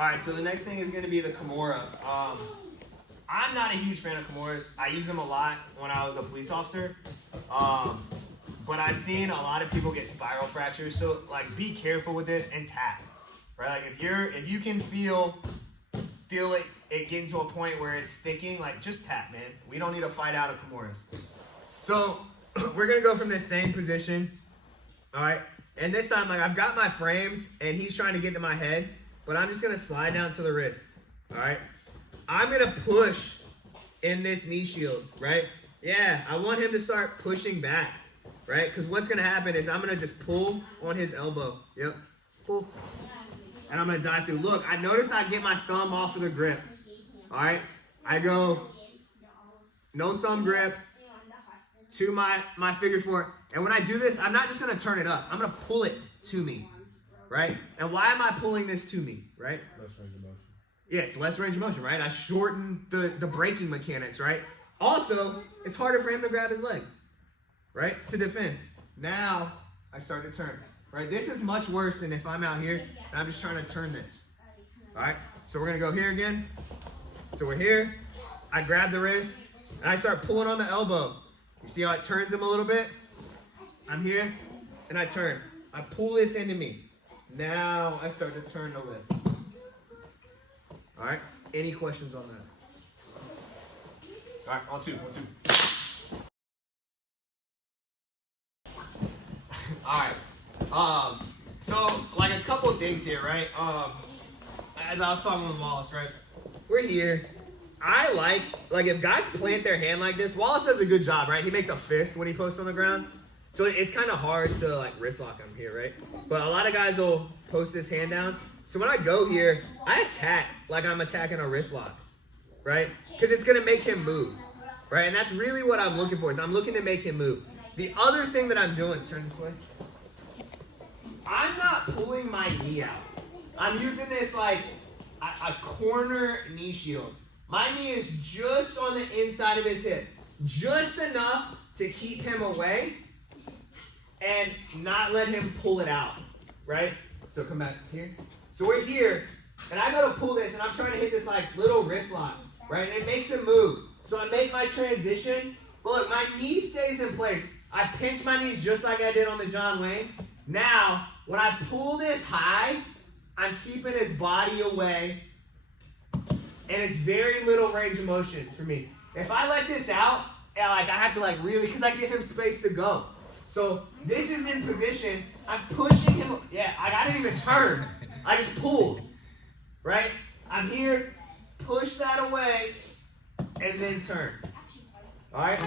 All right, so the next thing is going to be the Kimura. I'm not a huge fan of Kimuras. I use them a lot when I was a police officer. But I've seen a lot of people get spiral fractures. So like be careful with this and tap. Right? Like if you can feel it getting to a point where it's sticking, like just tap, man. We don't need to fight out of Kimuras. So we're gonna go from this same position. All right. And this time, like I've got my frames and he's trying to get to my head, but I'm just gonna slide down to the wrist. All right. I'm gonna push in this knee shield, right? Yeah, I want him to start pushing back, right? Because what's gonna happen is I'm gonna just pull on his elbow. Yep, pull. And I'm gonna dive through. Look, I notice I get my thumb off of the grip. All right, I go no thumb grip to my figure four. And when I do this, I'm not just gonna turn it up. I'm gonna pull it to me, right? And why am I pulling this to me, right? Less range of motion. Yeah, it's less range of motion, right? I shorten the braking mechanics, right? Also, it's harder for him to grab his leg, right? To defend. Now, I start to turn, right? This is much worse than if I'm out here and I'm just trying to turn this, all right? So we're going to go here again. So we're here. I grab the wrist, and I start pulling on the elbow. You see how it turns him a little bit? I'm here, and I turn. I pull this into me. Now, I start to turn the lift. All right, any questions on that? All right, on two. All right, so like a couple of things here, right? As I was talking with Wallace, right? We're here. I like if guys plant their hand like this, Wallace does a good job, right? He makes a fist when he posts on the ground. So it's kind of hard to like wrist lock him here, right? But a lot of guys will post his hand down. So when I go here, I attack like I'm attacking a wrist lock, right? Because it's going to make him move, right? And that's really what I'm looking for, is I'm looking to make him move. The other thing that I'm doing, turn this way, I'm not pulling my knee out. I'm using this like a corner knee shield. My knee is just on the inside of his hip, just enough to keep him away and not let him pull it out, right? So come back here. So we're here, and I go to pull this, and I'm trying to hit this like little wrist lock, right? And it makes him move. So I make my transition, but look, my knee stays in place. I pinch my knees just like I did on the John Wayne. Now, when I pull this high, I'm keeping his body away, and it's very little range of motion for me. If I let this out, like I have to like really, because I give him space to go. So this is in position. I'm pushing him. Yeah, I didn't even turn. I just pulled, right? I'm here, push that away, and then turn. All right?